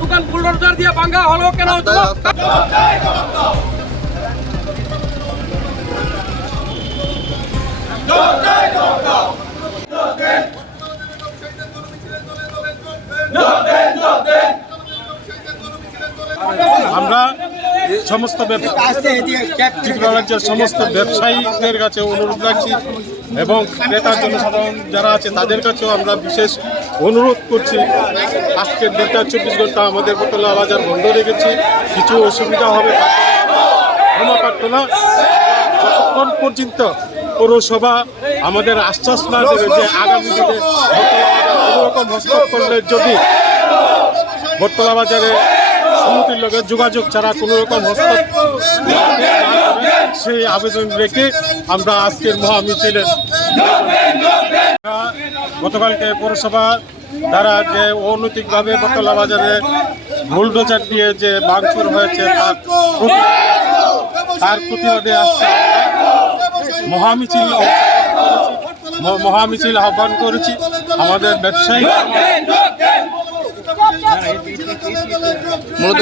দোকান বুলডোজার দিয়ে ভাঙা হলো কেন? আমরা সমস্ত রাজ্যের সমস্ত ব্যবসায়ীদের কাছে অনুরোধ রাখছি এবং ক্রেতা জনসাধারণ যারা আছে তাদের কাছেও আমরা বিশেষ অনুরোধ করছি। আজকের 24 ঘন্টা আমাদের বোতলা বাজার বন্ধ রেখেছি। কিছু অসুবিধা হবে ক্ষমা প্রার্থনা। যতক্ষণ পর্যন্ত পৌরসভা আমাদের আশ্বাস না দেবে যে আগামী দিনে কোনোরকম হস্তক্ষেপ করলে যদি বটতলা বাজারে সমিতির লোকের যোগাযোগ ছাড়া কোনো রকম হস্তক্ষেপ সেই আবেদন রেখে আমরা আজকের মহামিছিলে গতকালকে পৌরসভা দ্বারা যে অনৈতিকভাবে বটতলা বাজারে বুলডোজার দিয়ে যে ভাঙচুর হয়েছে তার প্রতিবাদে আজকে মহামিছিল আহ্বান করেছি। আমাদের ব্যবসায়ী মূলত